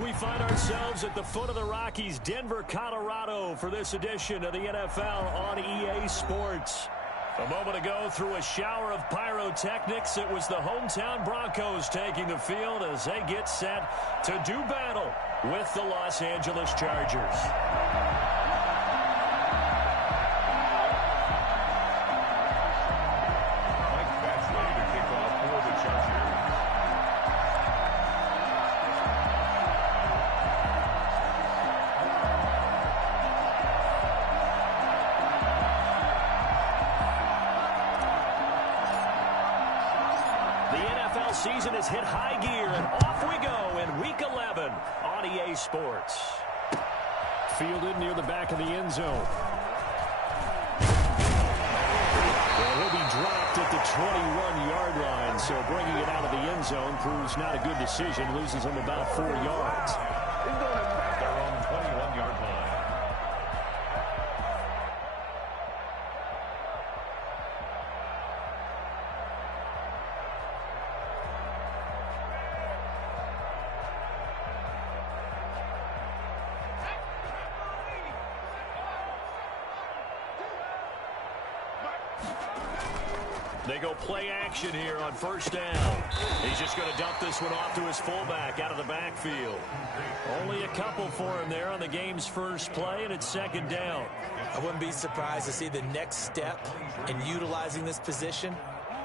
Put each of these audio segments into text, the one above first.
We find ourselves at the foot of the Rockies, Denver, Colorado, for this edition of the NFL on EA Sports. A moment ago, through a shower of pyrotechnics, it was the hometown Broncos taking the field as they get set to do battle with the Los Angeles Chargers. Season has hit high gear, and off we go in Week 11 on EA Sports. Fielded near the back of the end zone. Well, he'll be dropped at the 21-yard line, so bringing it out of the end zone proves not a good decision. Loses him about 4 yards. He's going to back their own 21-yard line. They go play action here on first down. He's just going to dump this one off to his fullback out of the backfield. Only a couple for him there on the game's first play, and it's second down. I wouldn't be surprised to see the next step in utilizing this position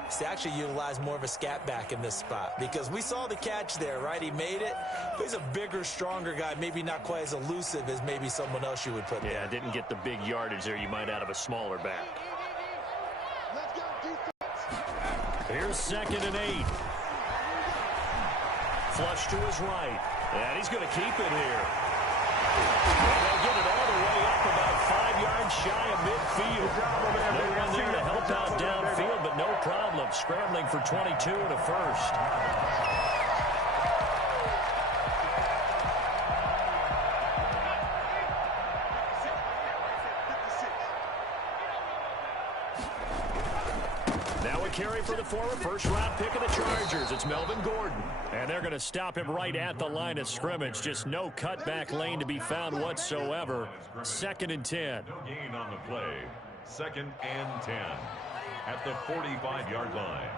is to actually utilize more of a scat back in this spot, because we saw the catch there, right? He made it. But he's a bigger, stronger guy, maybe not quite as elusive as maybe someone else you would put there. Yeah, didn't get the big yardage there you might out of a smaller back. Here's 2nd and 8. Flush to his right. And he's going to keep it here. And they'll get it all the way up about 5 yards shy of midfield. No one there to help out downfield, but no problem. Scrambling for 22 and a first. Carry for the former first-round pick of the Chargers. It's Melvin Gordon. And they're going to stop him right at the line of scrimmage. Just no cutback lane to be found whatsoever. 2nd and 10. No gain on the play. 2nd and 10 at the 45-yard line.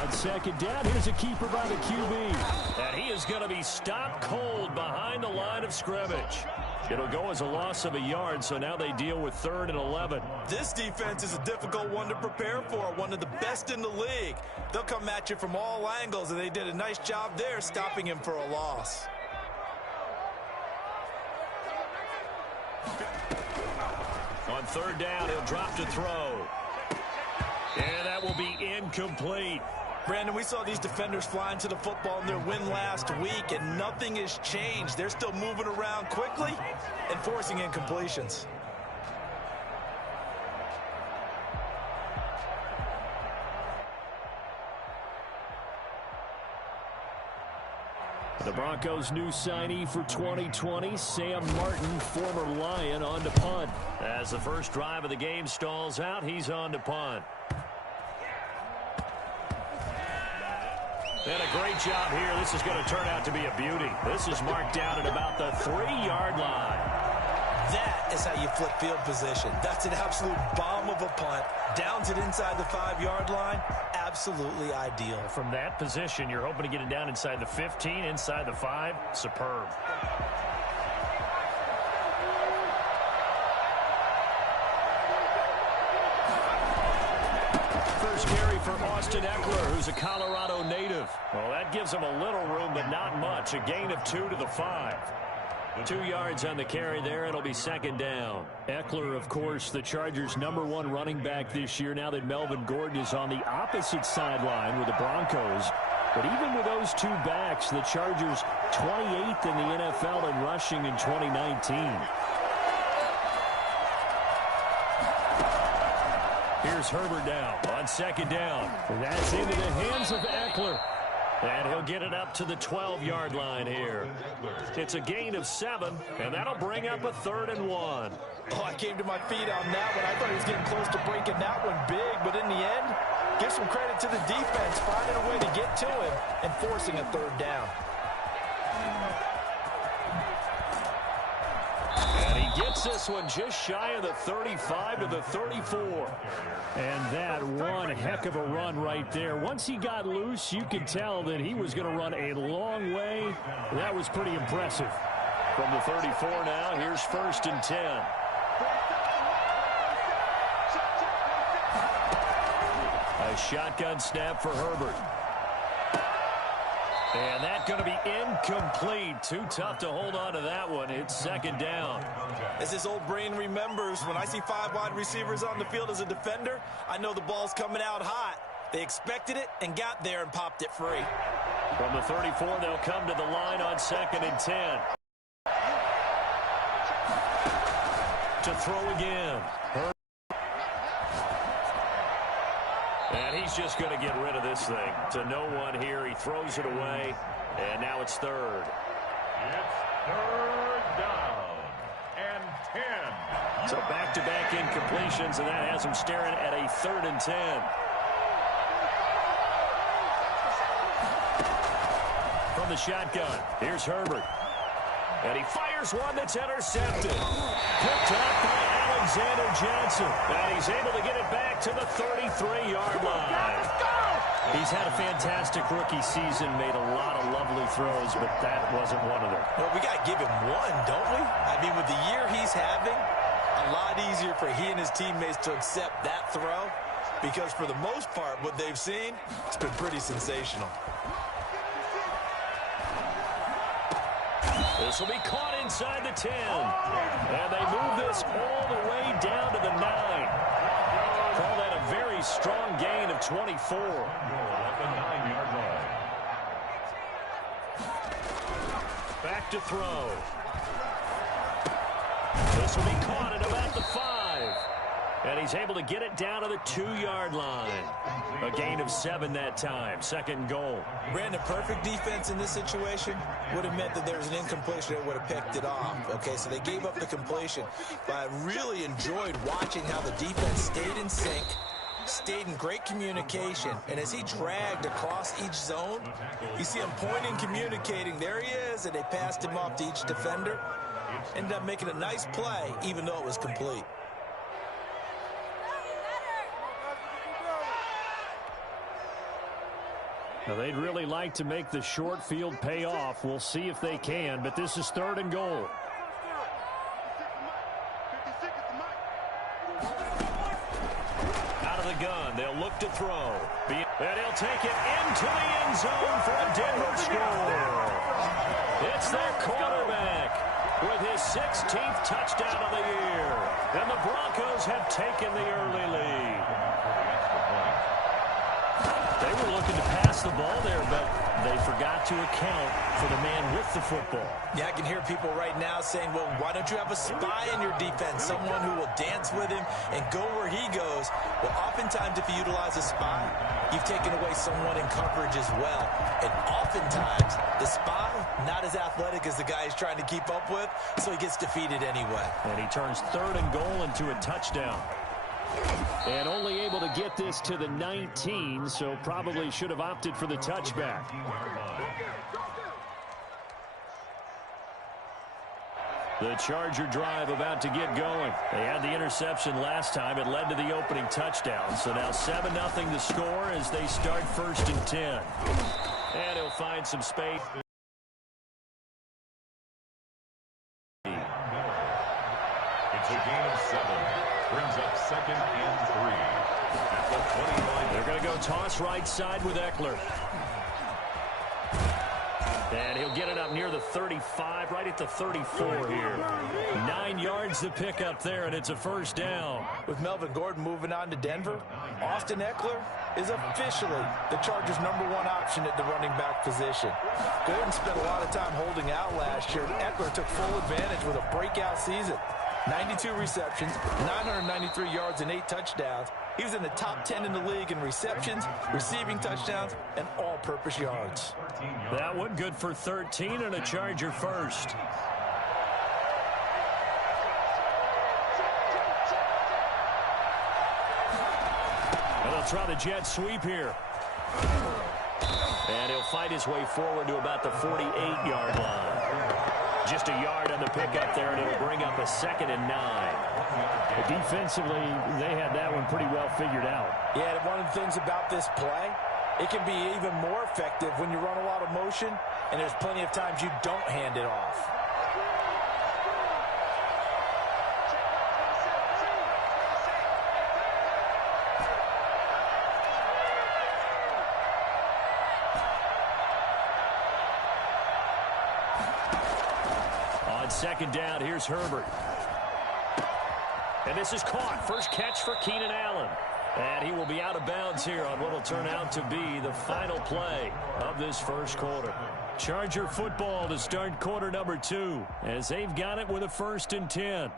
On 2nd down, here's a keeper by the QB. And he is going to be stopped cold behind the line of scrimmage. It'll go as a loss of a yard, so now they deal with 3rd and 11. This defense is a difficult one to prepare for, one of the best in the league. They'll come at you from all angles, and they did a nice job there stopping him for a loss. On 3rd down, he'll drop to throw. And that will be incomplete. Brandon, we saw these defenders flying to the football in their win last week, and nothing has changed. They're still moving around quickly and forcing incompletions. The Broncos' new signee for 2020, Sam Martin, former Lion, on to punt. As the first drive of the game stalls out, he's on to punt. And a great job here. This is going to turn out to be a beauty. This is marked down at about the 3-yard line. That is how you flip field position. That's an absolute bomb of a punt. Down to inside the 5-yard line. Absolutely ideal. From that position, you're hoping to get it down inside the 15, inside the 5. Superb. First carry for Austin Eckler, who's a Colorado native. Well, that gives him a little room, but not much. A gain of 2 to the 5. 2 yards on the carry there. It'll be 2nd down. Eckler, of course, the Chargers' #1 running back this year, now that Melvin Gordon is on the opposite sideline with the Broncos. But even with those 2 backs, the Chargers 28th in the NFL in rushing in 2019. Here's Herbert now on second down. That's into the hands of Eckler. And he'll get it up to the 12-yard line here. It's a gain of 7, and that'll bring up a 3rd and 1. Oh, I came to my feet on that one. I thought he was getting close to breaking that one big, but in the end, give some credit to the defense, finding a way to get to him and forcing a 3rd down. And he gets this one just shy of the 35 to the 34. And that one heck of a run right there. Once he got loose, you could tell that he was going to run a long way. That was pretty impressive. From the 34 now, here's 1st and 10. A shotgun snap for Herbert. And that's going to be incomplete. Too tough to hold on to that one. It's 2nd down. As his old brain remembers, when I see 5 wide receivers on the field as a defender, I know the ball's coming out hot. They expected it and got there and popped it free. From the 34, they'll come to the line on 2nd and 10. To throw again. And he's just going to get rid of this thing. To no one here. He throws it away. And now it's 3rd. It's 3rd down and 10. So back-to-back incompletions, and that has him staring at a 3rd and 10. From the shotgun, here's Herbert. And he fires one that's intercepted. Picked up by Alexander Johnson. And he's able to get it back to the 33-yard line. He's had a fantastic rookie season, made a lot of lovely throws, but that wasn't one of them. Well, we got to give him one, don't we? I mean, with the year he's having, a lot easier for he and his teammates to accept that throw, because for the most part, what they've seen, it's been pretty sensational. This will be caught inside the 10. And they move this all the way down to the 9. Call that a very strong gain of 24. At the 9-yard line. Back to throw. This will be caught at about the 5. And he's able to get it down to the 2-yard line. A gain of 7 that time. 2nd goal. Brandon, perfect defense in this situation would have meant that there was an incompletion that would have picked it off. Okay, so they gave up the completion. But I really enjoyed watching how the defense stayed in sync, stayed in great communication, and as he dragged across each zone, you see him pointing, communicating. There he is, and they passed him off to each defender. Ended up making a nice play, even though it was complete. Now, they'd really like to make the short field pay off. We'll see if they can, but this is 3rd and goal. Out of the gun, they'll look to throw. And he'll take it into the end zone for a Denver score. It's their quarterback with his 16th touchdown of the year. And the Broncos have taken the early lead. They were looking to pass the ball there, but they forgot to account for the man with the football. Yeah, I can hear people right now saying, well, why don't you have a spy in your defense, someone who will dance with him and go where he goes? Well, oftentimes if you utilize a spy, you've taken away someone in coverage as well. And oftentimes, the spy, not as athletic as the guy he's trying to keep up with, so he gets defeated anyway. And he turns 3rd and goal into a touchdown. And only able to get this to the 19, so probably should have opted for the touchback. The Charger drive about to get going. They had the interception last time. It led to the opening touchdown. So now 7-0 the score as they start 1st and 10. And he'll find some space. It's a gain of 7. Brings up 2nd and 3. At the 29. They're going to go toss right side with Eckler. And he'll get it up near the 35, right at the 34 here. 9 yards to pick up there, and it's a 1st down. With Melvin Gordon moving on to Denver, Austin Eckler is officially the Chargers' #1 option at the running back position. Gordon spent a lot of time holding out last year, and Eckler took full advantage with a breakout season. 92 receptions, 993 yards, and 8 touchdowns. He was in the top 10 in the league in receptions, receiving touchdowns, and all-purpose yards. That one good for 13 and a Charger first. And they'll try the jet sweep here. And he'll fight his way forward to about the 48-yard line. Just a yard on the pickup there, and it'll bring up a 2nd and 9. Defensively, they had that one pretty well figured out. Yeah, and one of the things about this play, it can be even more effective when you run a lot of motion, and there's plenty of times you don't hand it off. On 2nd down, here's Herbert. And this is caught. First catch for Keenan Allen. And he will be out of bounds here on what will turn out to be the final play of this first quarter. Charger football to start quarter number 2 as they've got it with a 1st and 10.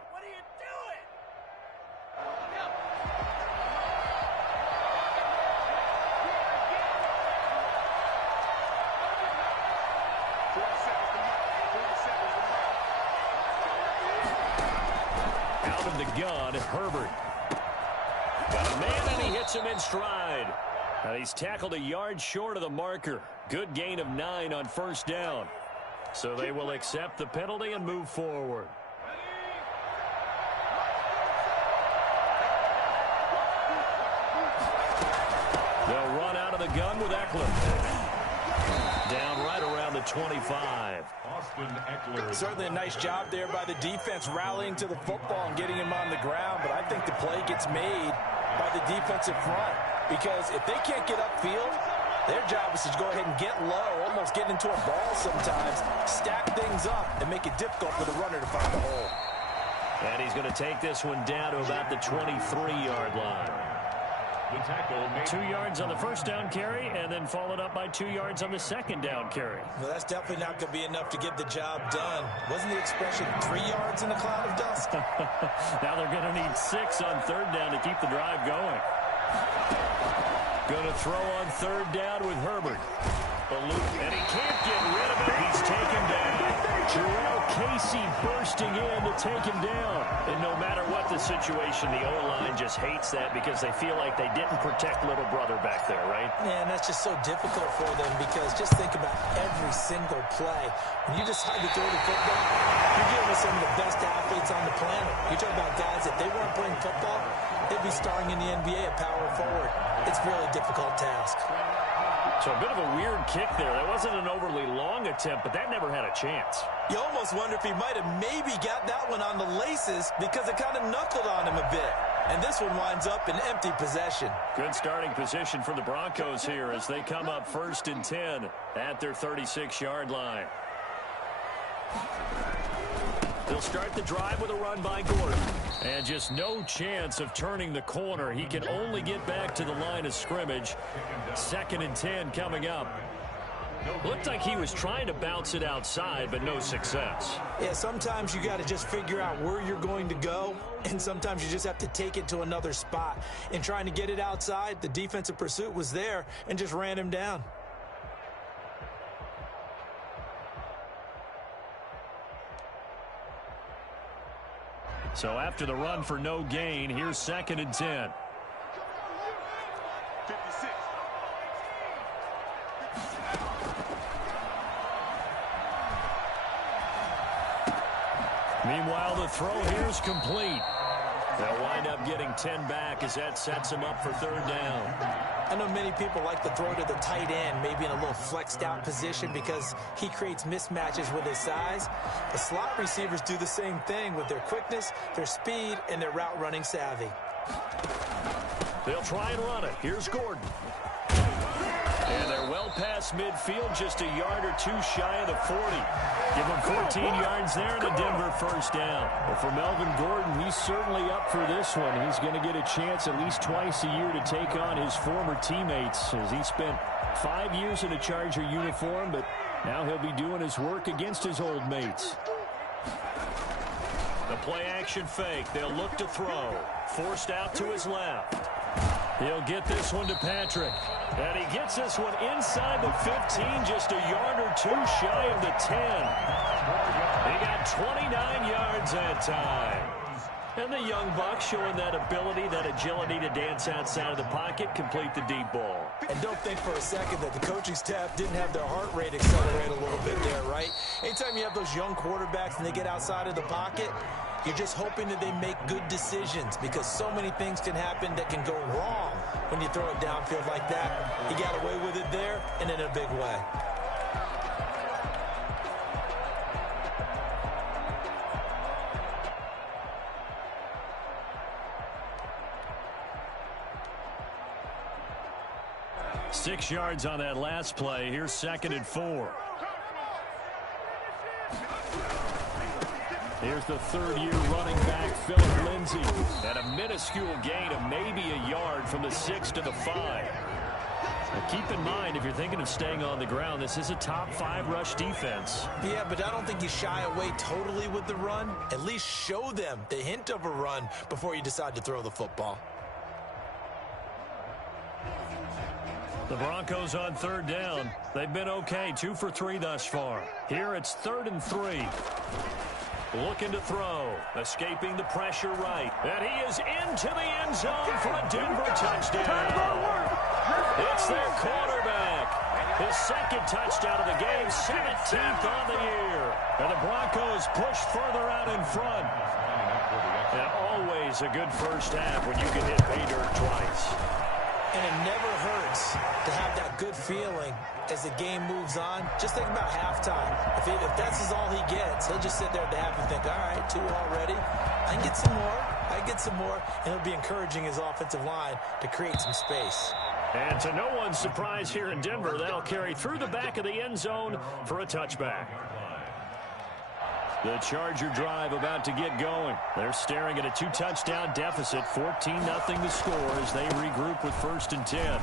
Gun, Herbert. Got a man, and he hits him in stride. And he's tackled a yard short of the marker. Good gain of 9 on 1st down. So they will accept the penalty and move forward. They'll run out of the gun with Eckler. Down right around the 25. Certainly a nice job there by the defense rallying to the football and getting him on the ground, but I think the play gets made by the defensive front because if they can't get upfield, their job is to go ahead and get low, almost get into a ball sometimes, stack things up, and make it difficult for the runner to find a hole. And he's going to take this one down to about the 23-yard line. 2 yards on the 1st down carry, and then followed up by 2 yards on the 2nd down carry. Well, that's definitely not going to be enough to get the job done. Wasn't the expression 3 yards in a cloud of dust? Now they're going to need 6 on 3rd down to keep the drive going. Going to throw on 3rd down with Herbert. And he can't get rid of it. He's taken down. Jarrell Casey bursting in to take him down. And no matter what the situation, the O-line just hates that because they feel like they didn't protect little brother back there, right? Man, that's just so difficult for them because just think about every single play. When you decide to throw the football, you're dealing with some of the best athletes on the planet. You're talking about guys, if they weren't playing football, they'd be starring in the NBA at power forward. It's a really difficult task. So a bit of a weird kick there. That wasn't an overly long attempt, but that never had a chance. You almost wonder if he might have maybe got that one on the laces because it kind of knuckled on him a bit. And this one winds up in empty possession. Good starting position for the Broncos here as they come up 1st and 10 at their 36-yard line. They'll start the drive with a run by Gordon. And just no chance of turning the corner. He can only get back to the line of scrimmage. 2nd and 10 coming up. Looked like he was trying to bounce it outside, but no success. Yeah, sometimes you got to just figure out where you're going to go, and sometimes you just have to take it to another spot. In trying to get it outside, the defensive pursuit was there and just ran him down. So after the run for no gain, here's 2nd and 10. 56. Meanwhile, the throw here is complete. They'll wind up getting 10 back as that sets them up for 3rd down. I know many people like to throw to the tight end, maybe in a little flexed out position because he creates mismatches with his size. The slot receivers do the same thing with their quickness, their speed, and their route running savvy. They'll try and run it. Here's Gordon. And they're well past midfield, just a yard or 2 shy of the 40. Give him 14 yards there and a Denver 1st down. Well, for Melvin Gordon, he's certainly up for this one. He's going to get a chance at least twice a year to take on his former teammates as he spent 5 years in a Charger uniform, but now he'll be doing his work against his old mates. The play action fake. They'll look to throw. Forced out to his left. He'll get this one to Patrick. And he gets this one inside the 15, just a yard or two shy of the 10. He got 29 yards that time. And the young buck showing that ability, that agility to dance outside of the pocket, complete the deep ball. And don't think for a second that the coaching staff didn't have their heart rate accelerate a little bit there, right? Anytime you have those young quarterbacks and they get outside of the pocket, you're just hoping that they make good decisions because so many things can happen that can go wrong when you throw it downfield like that. He got away with it there and in a big way. Six yards on that last play. Here's 2nd and 4. Here's the third-year running back, Phillip Lindsay. And a minuscule gain of maybe a yard from the 6 to the 5. Now keep in mind, if you're thinking of staying on the ground, this is a top 5 rush defense. Yeah, but I don't think you shy away totally with the run. At least show them the hint of a run before you decide to throw the football. The Broncos on 3rd down. They've been okay, 2 for 3 thus far. Here it's 3rd and 3. Looking to throw, escaping the pressure right. And he is into the end zone for a Denver touchdown. It's their quarterback. His 2nd touchdown of the game, 17th on the year. And the Broncos push further out in front. And always a good first half when you can hit pay dirt twice. And it never hurts to have that good feeling as the game moves on. Just think about halftime. If that's all he gets, he'll just sit there at the half and think, all right, 2 already. I can get some more. I can get some more. And it'll be encouraging his offensive line to create some space. And to no one's surprise here in Denver, that'll carry through the back of the end zone for a touchback. The Charger drive about to get going. They're staring at a 2-touchdown deficit, 14-0 to score as they regroup with 1st and 10.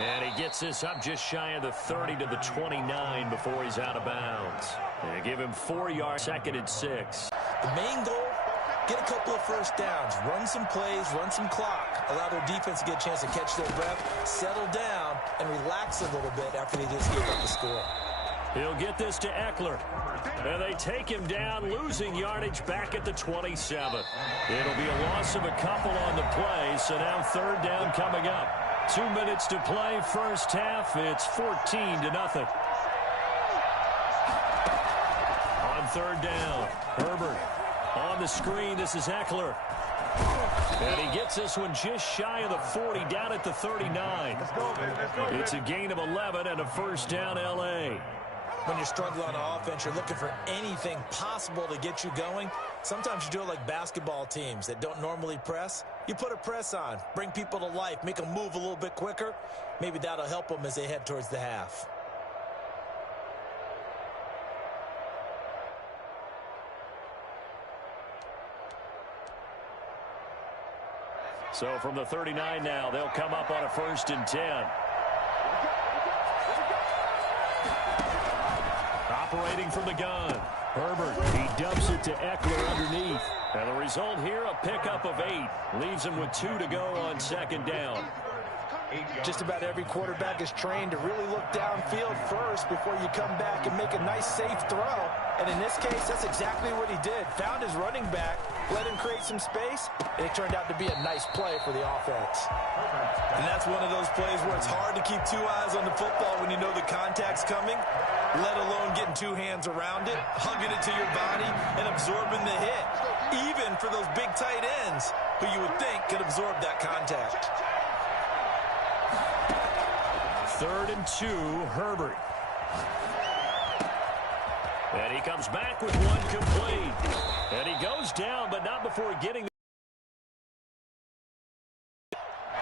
And he gets this up just shy of the 30 to the 29 before he's out of bounds. They give him 4 yards, 2nd and 6. The main goal, get a couple of first downs, run some plays, run some clock, allow their defense to get a chance to catch their breath, settle down, and relax a little bit after they just gave up the score. He'll get this to Eckler. And they take him down, losing yardage back at the 27. It'll be a loss of a couple on the play, so now 3rd down coming up. 2 minutes to play, first half. It's 14-0. On 3rd down, Herbert on the screen. This is Eckler. And he gets this one just shy of the 40, down at the 39. It's a gain of 11 and a first down, L.A. When you're struggling on offense, you're looking for anything possible to get you going. Sometimes you do it like basketball teams that don't normally press. You put a press on, bring people to life, make them move a little bit quicker. Maybe that'll help them as they head towards the half. So from the 39 now, they'll come up on a 1st and 10. Operating from the gun. Herbert, he dumps it to Eckler underneath. And the result here, a pickup of 8. Leaves him with 2 to go on 2nd down. Just about every quarterback is trained to really look downfield first before you come back and make a nice, safe throw. And in this case, that's exactly what he did. Found his running back, let him create some space, and it turned out to be a nice play for the offense. And that's one of those plays where it's hard to keep 2 eyes on the football when you know the contact's coming, let alone getting 2 hands around it, hugging it to your body, and absorbing the hit, even for those big tight ends who you would think could absorb that contact. 3rd and 2, Herbert. And he comes back with 1 complete. And he goes down, but not before getting.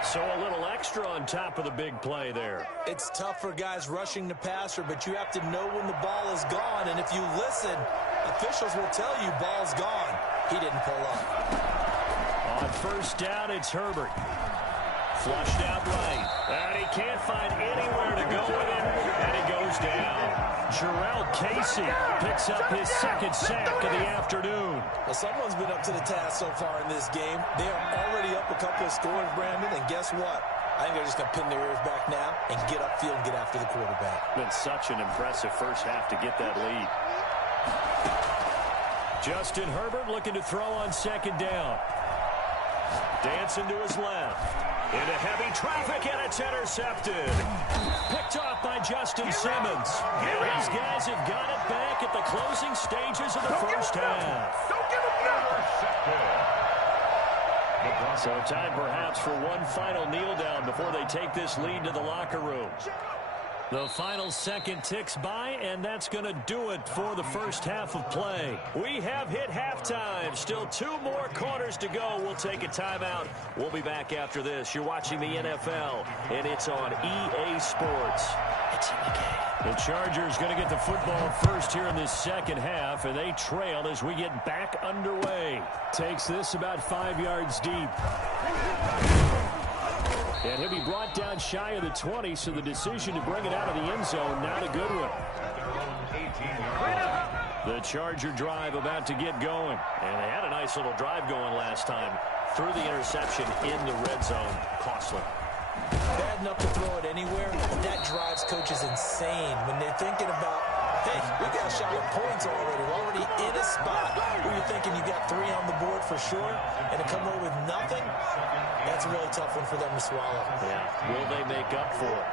So a little extra on top of the big play there. It's tough for guys rushing the passer, but you have to know when the ball is gone. And if you listen, officials will tell you ball's gone. He didn't pull up. On 1st down, it's Herbert. Flushed out right. And he can't find anywhere to go with it. And he goes down. Jarrell Casey picks up his second sack of the afternoon. Well, someone's been up to the task so far in this game. They are already up a couple of scores, Brandon, and guess what? I think they're just going to pin their ears back now and get upfield and get after the quarterback. Been such an impressive first half to get that lead. Justin Herbert looking to throw on second down. Dancing to his left. Into heavy traffic, and it's intercepted. Picked off by Justin Simmons. And these guys have got it back at the closing stages of the first half. Don't give him that. So time perhaps for one final kneel down before they take this lead to the locker room. The final second ticks by, and that's going to do it for the first half of play. We have hit halftime. Still 2 more quarters to go. We'll take a timeout. We'll be back after this. You're watching the NFL, and it's on EA Sports. It's in the game. The Chargers going to get the football first here in this second half, and they trail as we get back underway. Takes this about 5 yards deep. And he'll be brought down shy of the 20, so the decision to bring it out of the end zone, not a good one. The Charger drive about to get going. And they had a nice little drive going last time. Threw the interception in the red zone. Costly. Bad enough to throw it anywhere, but that drives coaches insane when they're thinking about, hey, we got a shot at points already. We're already in a spot where you're thinking you got 3 on the board for sure, and to come away with nothing, that's a really tough one for them to swallow. Yeah. Will they make up for it?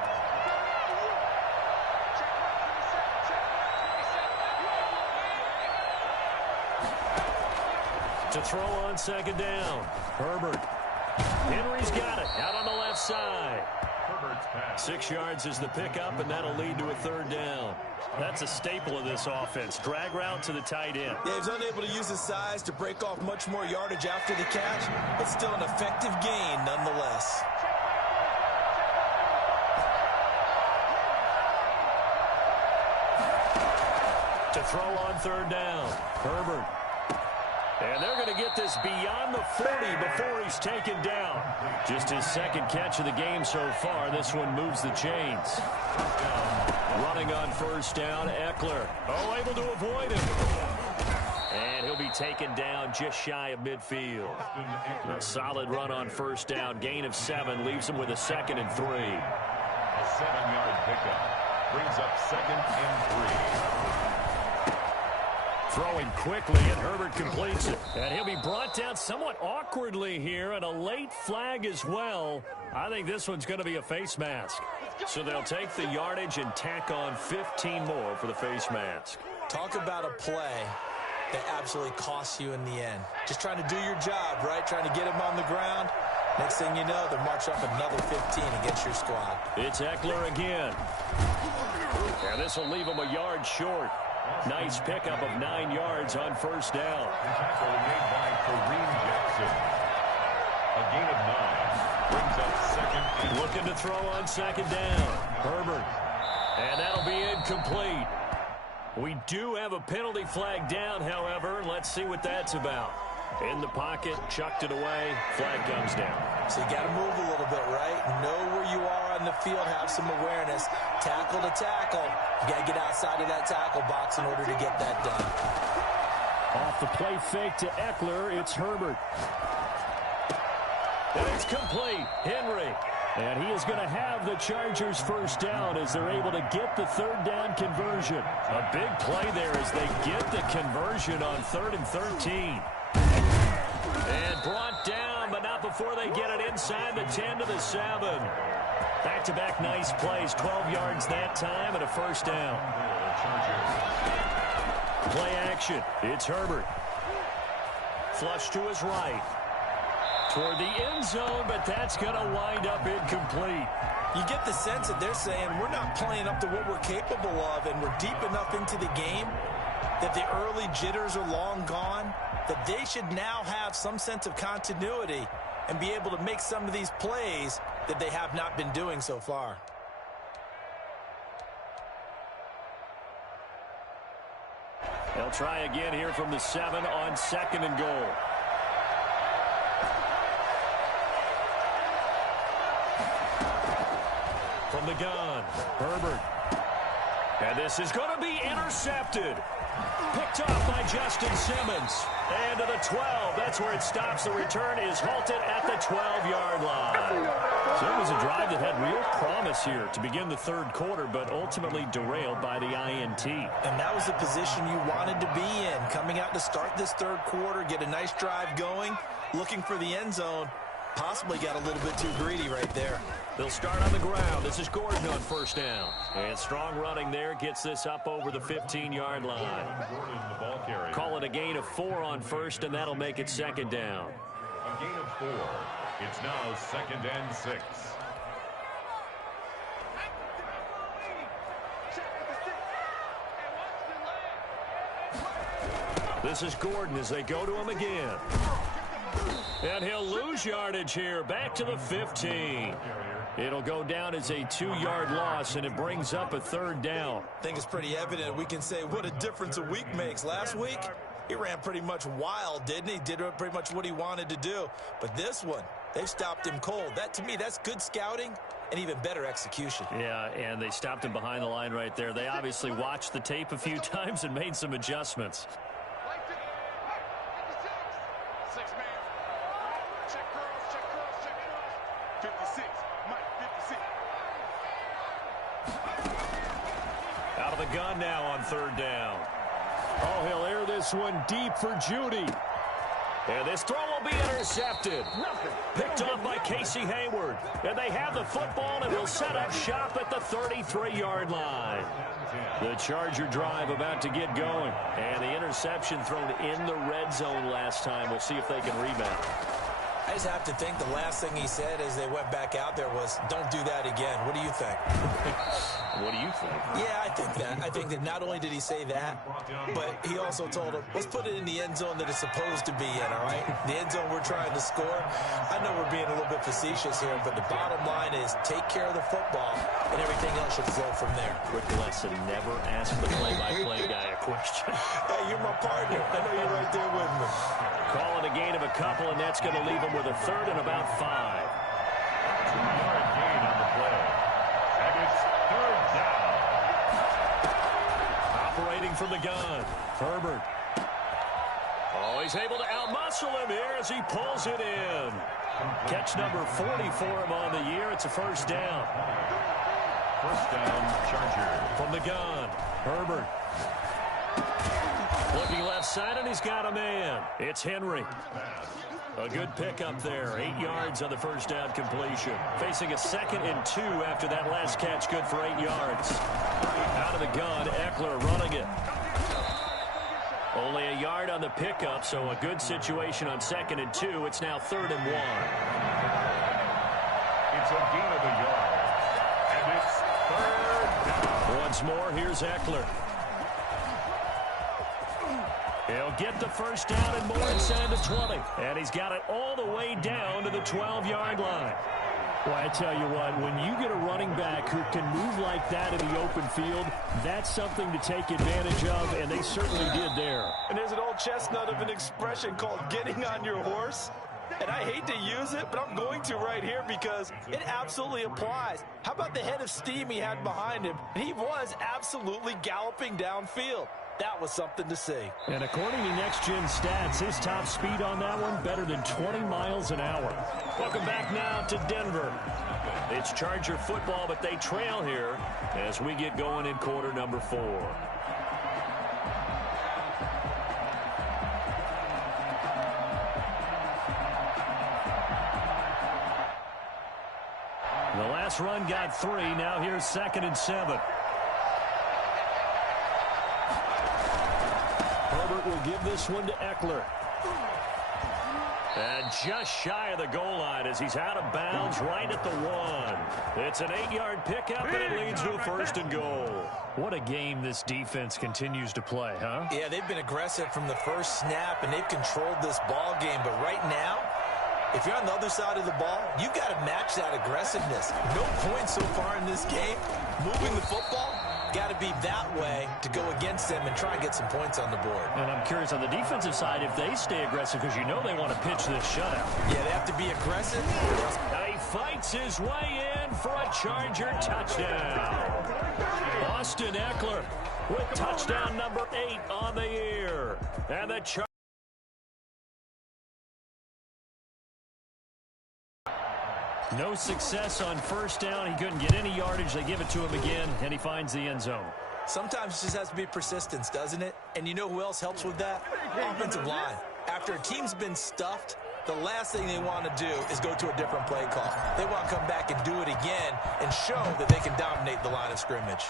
To throw on second down. Herbert. Henry's got it. Out on the left side. 6 yards is the pickup, and that'll lead to a third down. That's a staple of this offense. Drag route to the tight end. Yeah, he's unable to use his size to break off much more yardage after the catch, but still an effective gain nonetheless. To throw on third down. Herbert. And they're going to get this beyond the 40 before he's taken down. Just his second catch of the game so far. This one moves the chains. Running on first down, Eckler. Oh, able to avoid him. And he'll be taken down just shy of midfield. A solid run on first down. Gain of 7 leaves him with a 2nd and 3. A 7-yard pickup brings up 2nd and 3. Throwing quickly, and Herbert completes it. And he'll be brought down somewhat awkwardly here, and a late flag as well. I think this one's going to be a face mask. So they'll take the yardage and tack on 15 more for the face mask. Talk about a play that absolutely costs you in the end. Just trying to do your job, right? Trying to get him on the ground. Next thing you know, they're marching up another 15 against your squad. It's Eckler again. And this will leave him a yard short. Nice pickup of 9 yards on first down. Tackle made by Kareem Jackson. A gain of 9 brings up 2nd. Looking to throw on second down. Herbert. And that'll be incomplete. We do have a penalty flag down, however. Let's see what that's about. In the pocket, chucked it away. Flag comes down. So you got to move a little bit, right? Know where you are on the field, have some awareness. Tackle to tackle. You got to get outside of that tackle box in order to get that done. Off the play fake to Eckler, it's Herbert. And it's complete. Henry. And he is going to have the Chargers first down as they're able to get the third down conversion. A big play there as they get the conversion on 3rd and 13. And brought down, but not before they get it inside the 10 to the 7. Back-to-back nice plays, 12 yards that time and a first down. Play action. It's Herbert. Flush to his right. Toward the end zone, but that's going to wind up incomplete. You get the sense that they're saying we're not playing up to what we're capable of, and we're deep enough into the game that the early jitters are long gone, that they should now have some sense of continuity and be able to make some of these plays that they have not been doing so far. They'll try again here from the 7 on 2nd and goal. From the gun, Herbert. And this is going to be intercepted. Picked off by Justin Simmons. And to the 12. That's where it stops. The return is halted at the 12-yard line. So it was a drive that had real promise here to begin the third quarter, but ultimately derailed by the INT. And that was the position you wanted to be in. Coming out to start this third quarter, get a nice drive going, looking for the end zone. Possibly got a little bit too greedy right there. They'll start on the ground. This is Gordon on first down. And strong running there gets this up over the 15-yard line. Call it a gain of 4 on first, and that'll make it second down. A gain of 4. It's now 2nd and 6. This is Gordon as they go to him again. And he'll lose yardage here. Back to the 15. It'll go down as a 2-yard loss, and it brings up a third down. I think it's pretty evident. We can say what a difference a week makes. Last week, he ran pretty much wild, didn't he? Did pretty much what he wanted to do. But this one, they've stopped him cold. That, to me, that's good scouting and even better execution. Yeah, and they stopped him behind the line right there. They obviously watched the tape a few times and made some adjustments. Out of the gun now on third down. Oh, he'll air this one deep for Judy. And this throw will be intercepted. Picked off by Casey Hayward. And they have the football and will set up shop at the 33-yard line. The Charger drive about to get going. And the interception thrown in the red zone last time. We'll see if they can rebound. I just have to think the last thing he said as they went back out there was, don't do that again. What do you think? What do you think? Yeah, I think that. I think that not only did he say that, but he also told him, let's put it in the end zone that it's supposed to be in, all right? The end zone we're trying to score. I know we're being a little bit facetious here, but the bottom line is take care of the football, and everything else should flow from there. Quick lesson, never ask the play-by-play guy a question. Hey, you're my partner. I know you're right there with me. Call it a gain of a couple, and that's going to leave him with a third and about 5. 2-yard gain on the play. And it's third down. Operating from the gun, Herbert. Oh, he's able to outmuscle him here as he pulls it in. Catch number 40 for him on the year. It's a first down. First down, Charger. From the gun, Herbert. Looking left side, and he's got a man. It's Henry. A good pickup there. 8 yards on the first down completion. Facing a 2nd and 2 after that last catch. Good for 8 yards. Out of the gun, Eckler running it. Only a yard on the pickup, so a good situation on 2nd and 2. It's now 3rd and 1. It's a gain of a yard. And it's third down. Once more, here's Eckler. He'll get the first down and more inside the 20. And he's got it all the way down to the 12-yard line. Well, I tell you what, when you get a running back who can move like that in the open field, that's something to take advantage of, and they certainly did there. And there's an old chestnut of an expression called getting on your horse. And I hate to use it, but I'm going to right here because it absolutely applies. How about the head of steam he had behind him? He was absolutely galloping downfield. That was something to see. And according to Next Gen Stats, his top speed on that one better than 20 miles an hour. Welcome back now to Denver. It's Charger football, but they trail here as we get going in quarter number 4. The last run got 3. Now here's 2nd and 7. Herbert will give this one to Eckler. And just shy of the goal line as he's out of bounds right at the 1. It's an 8-yard pickup, and it leads to a 1st and goal. What a game this defense continues to play, huh? Yeah, they've been aggressive from the first snap, and they've controlled this ball game. But right now, if you're on the other side of the ball, you've got to match that aggressiveness. No points so far in this game. Moving the football, got to be that way to go against them and try and get some points on the board. And I'm curious on the defensive side if they stay aggressive because you know they want to pitch this shutout. Yeah, they have to be aggressive. A fights his way in for a Charger touchdown. Austin Eckler with touchdown number 8 on the year. And the Chargers. No success on first down. He couldn't get any yardage. They give it to him again, and he finds the end zone. Sometimes it just has to be persistence, doesn't it? And you know who else helps with that? Offensive line. After a team's been stuffed, the last thing they want to do is go to a different play call. They want to come back and do it again and show that they can dominate the line of scrimmage.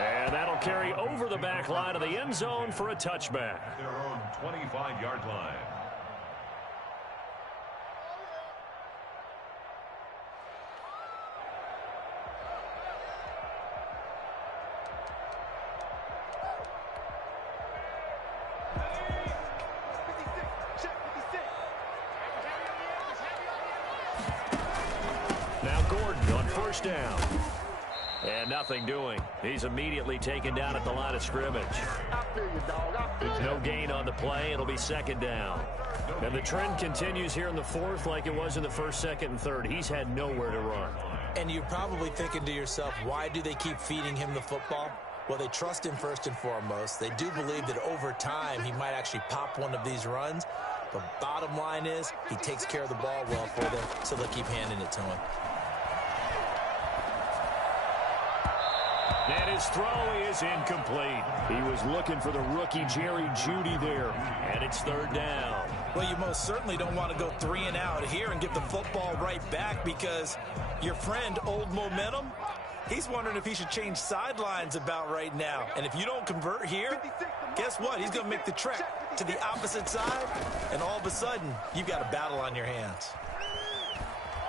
And that'll carry over the back line of the end zone for a touchback. Their own 25-yard line. Now Gordon on first down. And nothing doing. He's immediately taken down at the line of scrimmage. No gain on the play. It'll be second down. And the trend continues here in the fourth like it was in the first, second, and third. He's had nowhere to run. And you're probably thinking to yourself, why do they keep feeding him the football? Well, they trust him first and foremost. They do believe that over time he might actually pop one of these runs. But bottom line is he takes care of the ball well for them, so they'll keep handing it to him. And his throw is incomplete. He was looking for the rookie Jerry Jeudy there, and it's third down. Well, you most certainly don't want to go 3 and out here and get the football right back because your friend, Old Momentum, he's wondering if he should change sidelines about right now. And if you don't convert here, guess what? He's going to make the trek to the opposite side, and all of a sudden, you've got a battle on your hands.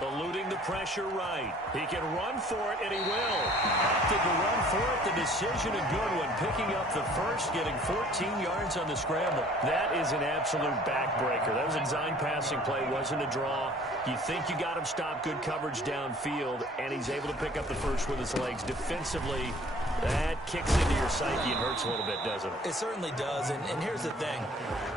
Eluding the pressure right. He can run for it, and he will. Opted to run for it. The decision a good one. Picking up the first, getting 14 yards on the scramble. That is an absolute backbreaker. That was a design passing play. Wasn't a draw. You think you got him stopped. Good coverage downfield, and he's able to pick up the first with his legs. Defensively, that kicks into your psyche and hurts a little bit, doesn't it? It certainly does, and here's the thing.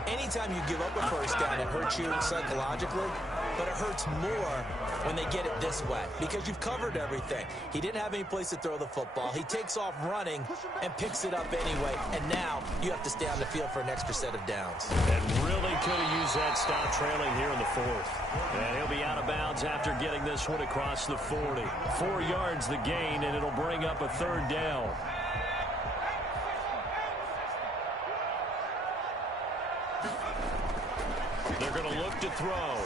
Anytime you give up a first down, it hurts you psychologically, but it hurts more when they get it this way because you've covered everything. He didn't have any place to throw the football. He takes off running and picks it up anyway, and now you have to stay on the field for an extra set of downs. And really could have used that stop trailing here in the fourth. And he'll be out of bounds after getting this one across the 40. 4 yards the gain, and it'll bring up a third down. They're going to look to throw.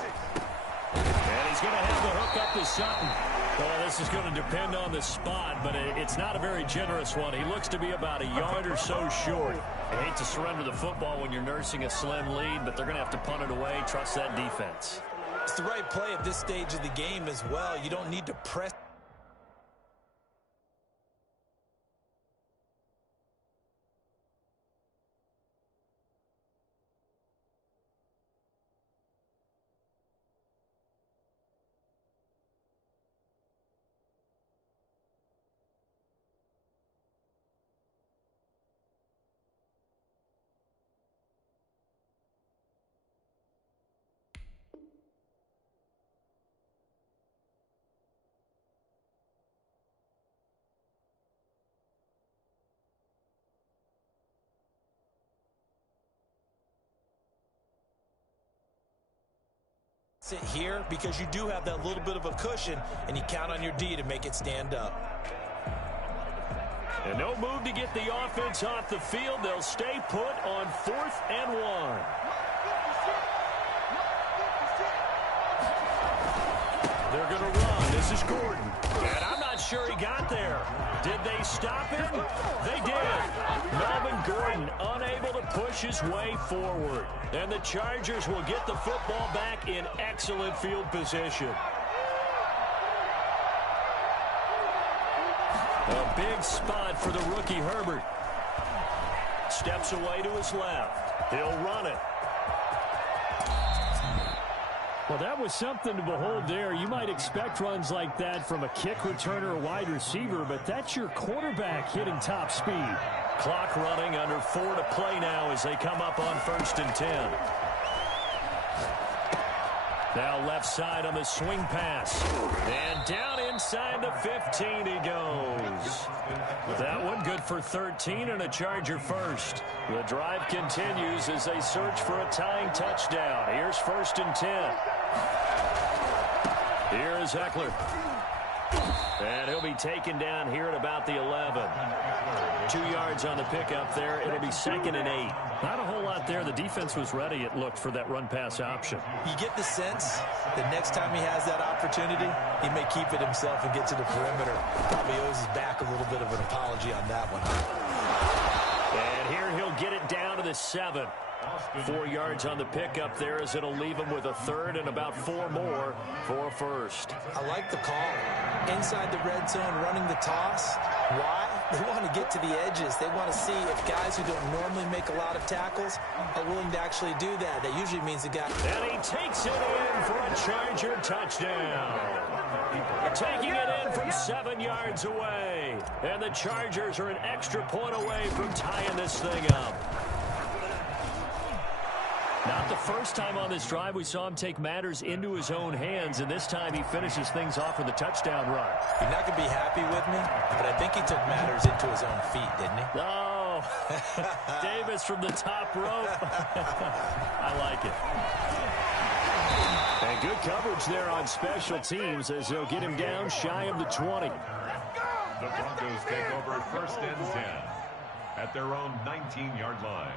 And he's going to have the hook up to Sutton. Well, this is going to depend on the spot, but it's not a very generous one. He looks to be about a yard or so short. I hate to surrender the football when you're nursing a slim lead, but they're going to have to punt it away. Trust that defense. It's the right play at this stage of the game as well. You don't need to press. Sit here because you do have that little bit of a cushion, and you count on your D to make it stand up. And no move to get the offense off the field. They'll stay put on 4th and 1. They're going to run. This is Gordon. And I'm not sure he got there. Did they stop him? They did. Melvin Gordon unable to push his way forward. And the Chargers will get the football back in excellent field position. A big spot for the rookie Herbert. Steps away to his left. He'll run it. Well, that was something to behold there. You might expect runs like that from a kick returner or wide receiver, but that's your quarterback hitting top speed. Clock running, under 4 to play now as they come up on 1st and 10. Now left side on the swing pass. And down inside the 15 he goes. That one good for 13 and a Charger first. The drive continues as they search for a tying touchdown. Here's 1st and 10. Here is Eckler. And he'll be taken down here at about the 11. 2 yards on the pickup there. It'll be 2nd and 8. Not a whole lot there. The defense was ready, it looked, for that run-pass option. You get the sense that next time he has that opportunity, he may keep it himself and get to the perimeter. Probably owes his back a little bit of an apology on that one. And here he'll get it down to the 7. 4 yards on the pickup there as it'll leave him with a 3rd and about 4 more for a first. I like the call. Inside the red zone, running the toss. Why? They want to get to the edges. They want to see if guys who don't normally make a lot of tackles are willing to actually do that. That usually means the guy... And he takes it in for a Charger touchdown. Taking it in from 7 yards away. And the Chargers are an extra point away from tying this thing up. Not the first time on this drive we saw him take matters into his own hands, and this time he finishes things off with a touchdown run. You're not going to be happy with me, but I think he took matters into his own feet, didn't he? Oh, Davis from the top rope. I like it. And good coverage there on special teams as they'll get him down shy of the 20. The Broncos take over 1st and 10 at their own 19-yard line.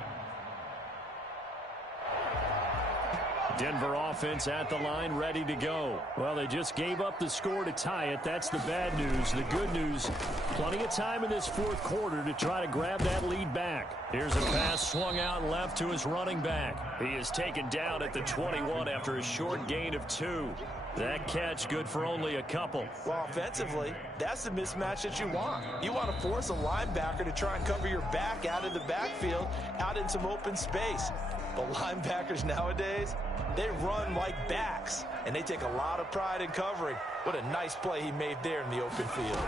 Denver offense at the line, ready to go. Well, they just gave up the score to tie it. That's the bad news. The good news, plenty of time in this 4th quarter to try to grab that lead back. Here's a pass swung out left to his running back. He is taken down at the 21 after a short gain of 2. That catch good for only a couple. Well, offensively, that's the mismatch that you want. You want to force a linebacker to try and cover your back out of the backfield, out in some open space. But linebackers nowadays, they run like backs, and they take a lot of pride in covering. What a nice play he made there in the open field.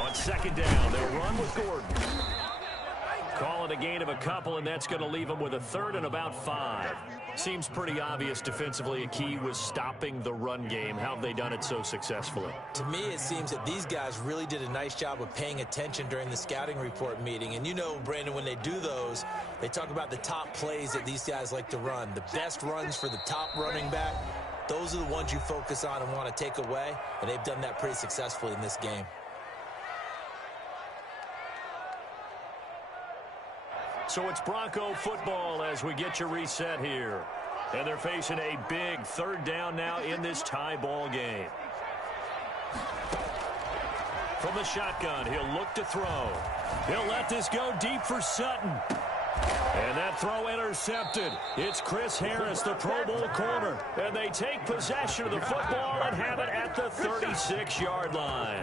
On 2nd down, they'll run with Gordon. Call it a gain of a couple, and that's going to leave him with a 3rd and about 5. Seems pretty obvious defensively a key was stopping the run game. How have they done it so successfully? To me, it seems that these guys really did a nice job of paying attention during the scouting report meeting. And you know, Brandon, when they do those, they talk about the top plays that these guys like to run. The best runs for the top running back, those are the ones you focus on and want to take away. And they've done that pretty successfully in this game. So it's Bronco football as we get you reset here. And they're facing a big 3rd down now in this tie ball game. From the shotgun, he'll look to throw. He'll let this go deep for Sutton. And that throw intercepted. It's Chris Harris, the Pro Bowl corner. And they take possession of the football and have it at the 36-yard line.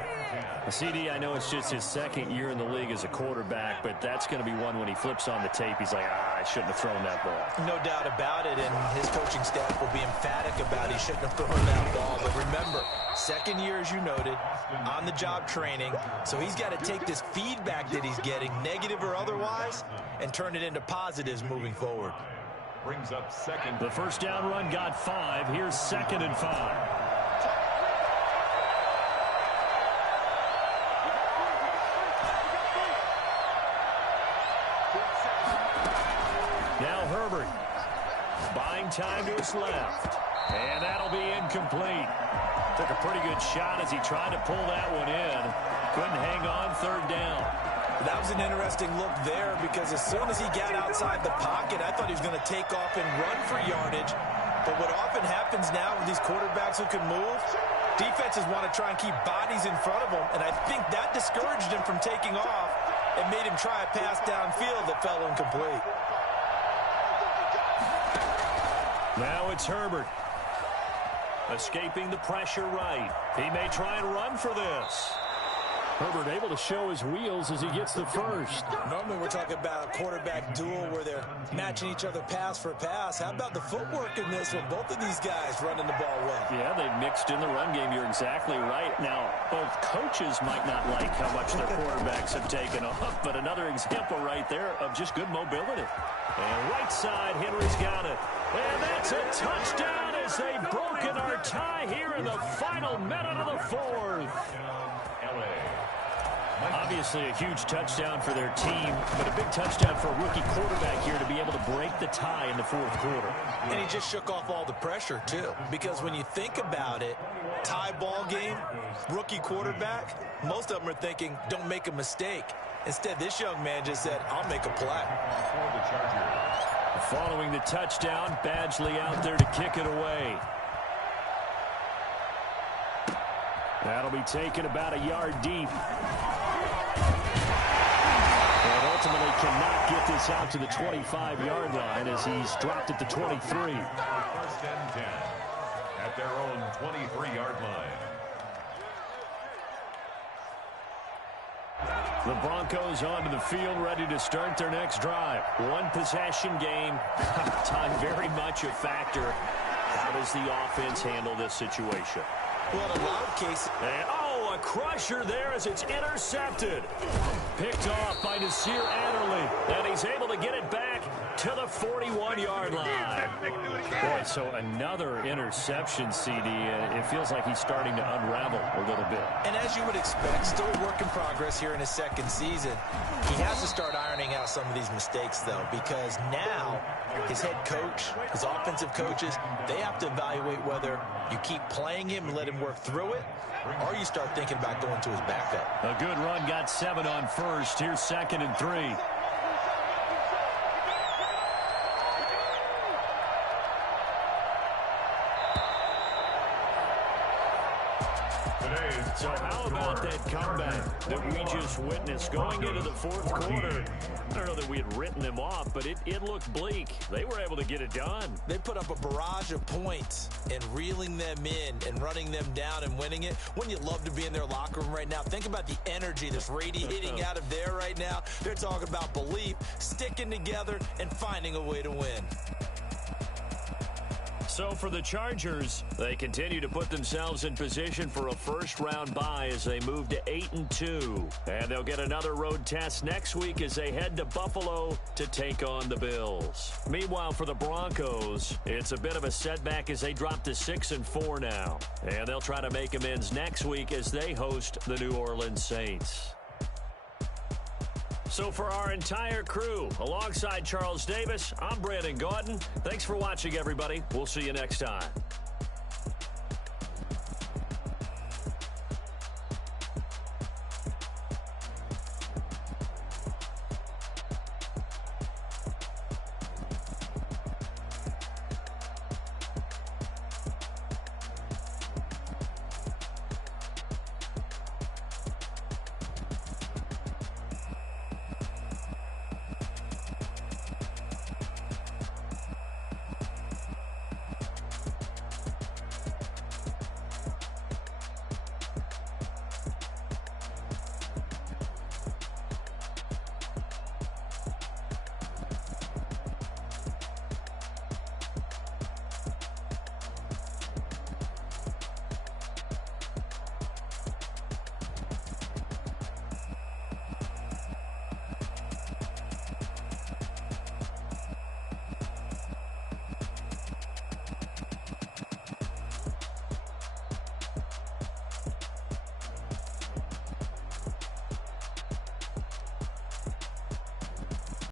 CD, I know it's just his 2nd year in the league as a quarterback, but that's going to be one when he flips on the tape, he's like, I shouldn't have thrown that ball. No doubt about it, and his coaching staff will be emphatic about he shouldn't have thrown that ball. But remember, 2nd year, as you noted, on-the-job training, so he's got to take this feedback that he's getting, negative or otherwise, and turn it into positives moving forward. Brings up 2nd. The 1st down run got 5. Here's 2nd and 5. Now Herbert buying time to his left. And that'll be incomplete. Took a pretty good shot as he tried to pull that one in. Couldn't hang on 3rd down. That was an interesting look there because as soon as he got outside the pocket, I thought he was going to take off and run for yardage. But what often happens now with these quarterbacks who can move, defenses want to try and keep bodies in front of them, and I think that discouraged him from taking off and made him try a pass downfield that fell incomplete. Now it's Herbert. Escaping the pressure right. He may try and run for this. Herbert able to show his wheels as he gets the 1st. Normally we're talking about a quarterback duel where they're matching each other pass for pass. How about the footwork in this one? Both of these guys running the ball well. Yeah, they've mixed in the run game. You're exactly right. Now, both coaches might not like how much their quarterbacks have taken off, but another example right there of just good mobility. And right side, Henry's got it. And that's a touchdown as they've broken our tie here in the final minute of the fourth. Obviously a huge touchdown for their team, but a big touchdown for a rookie quarterback here to be able to break the tie in the fourth quarter. And he just shook off all the pressure, too. Because when you think about it, tie ball game, rookie quarterback, most of them are thinking, don't make a mistake. Instead, this young man just said, I'll make a play. Following the touchdown, Badgley out there to kick it away. That'll be taken about a yard deep. And ultimately cannot get this out to the 25-yard line as he's dropped at the 23. First and 10 at their own 23-yard line. The Broncos onto the field, ready to start their next drive. One possession game. Time very much a factor. How does the offense handle this situation? Well, in a lot of cases. And, a crusher there as it's intercepted. Picked off by Nasir Adderley. And he's able to get it back to the 41-yard line. Boy, so another interception, CD. It feels like he's starting to unravel a little bit. And as you would expect, still a work in progress here in his second season. He has to start ironing out some of these mistakes, though, because now his head coach, his offensive coaches, they have to evaluate whether you keep playing him and let him work through it, or you start thinking about going to his backup. A good run, got 7 on first. Here's 2nd and 3. So how about that comeback that we just witnessed going into the fourth quarter? I don't know that we had written them off, but it looked bleak. They were able to get it done. They put up a barrage of points and reeling them in and running them down and winning it. Wouldn't you love to be in their locker room right now? Think about the energy that's radiating out of there right now. They're talking about belief, sticking together, and finding a way to win. So for the Chargers, they continue to put themselves in position for a first-round bye as they move to 8-2. And they'll get another road test next week as they head to Buffalo to take on the Bills. Meanwhile, for the Broncos, it's a bit of a setback as they drop to 6-4 now. And they'll try to make amends next week as they host the New Orleans Saints. So for our entire crew, alongside Charles Davis, I'm Brandon Gaudin. Thanks for watching, everybody. We'll see you next time.